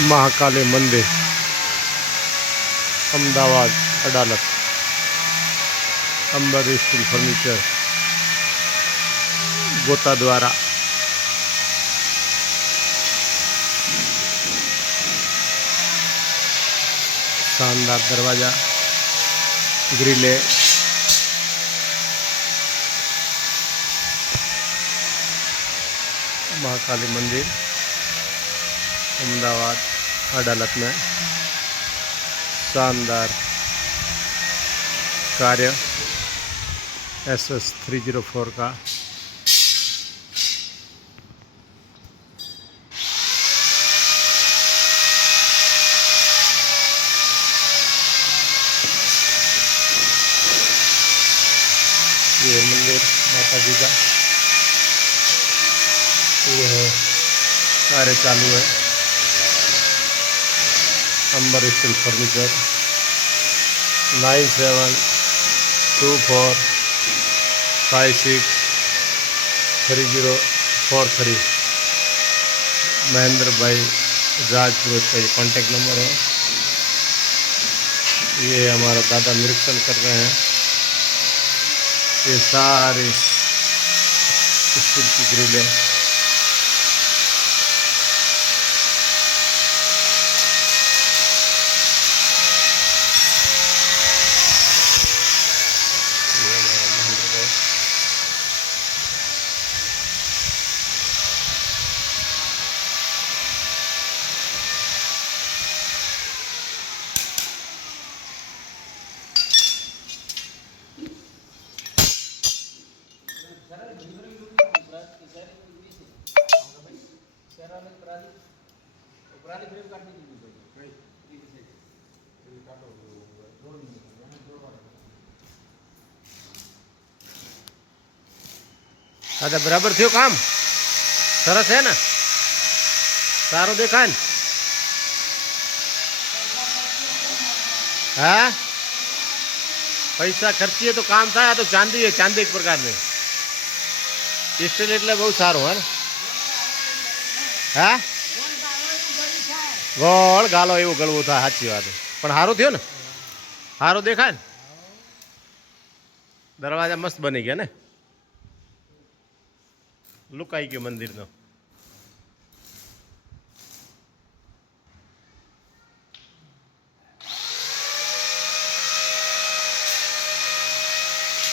महाकाली मंदिर अमदावाद अडालत अंबर steel furniture गोता द्वारा शानदार दरवाजा ग्रिले महाकाली मंदिर अहमदाबाद अदालत में शानदार कार्य SS304 का ये मंदिर माता जी का ये है कार्य चालू है। अंबर स्टील फर्नीचर 9724563043 महेंद्र भाई राजपुरोहित का ये कॉन्टेक्ट नंबर है। ये हमारा दादा निरीक्षण कर रहे हैं। ये सारी स्टील की ग्रिलें दादा बराबर थयो काम सरस है ना सारो देखा है हाँ पैसा खर्चीए तो काम था। तो चांदी है चांदी एक प्रकार में स्टील એટલે બહુ સારું હે હા ગોળ ગાલો એવું ગળવું થાય સાચી વાત પણ સારું થયો ને સારું દેખાય ને દરવાજા મસ્ત બની ગયા ને લુક આવી ગયો મંદિરનો।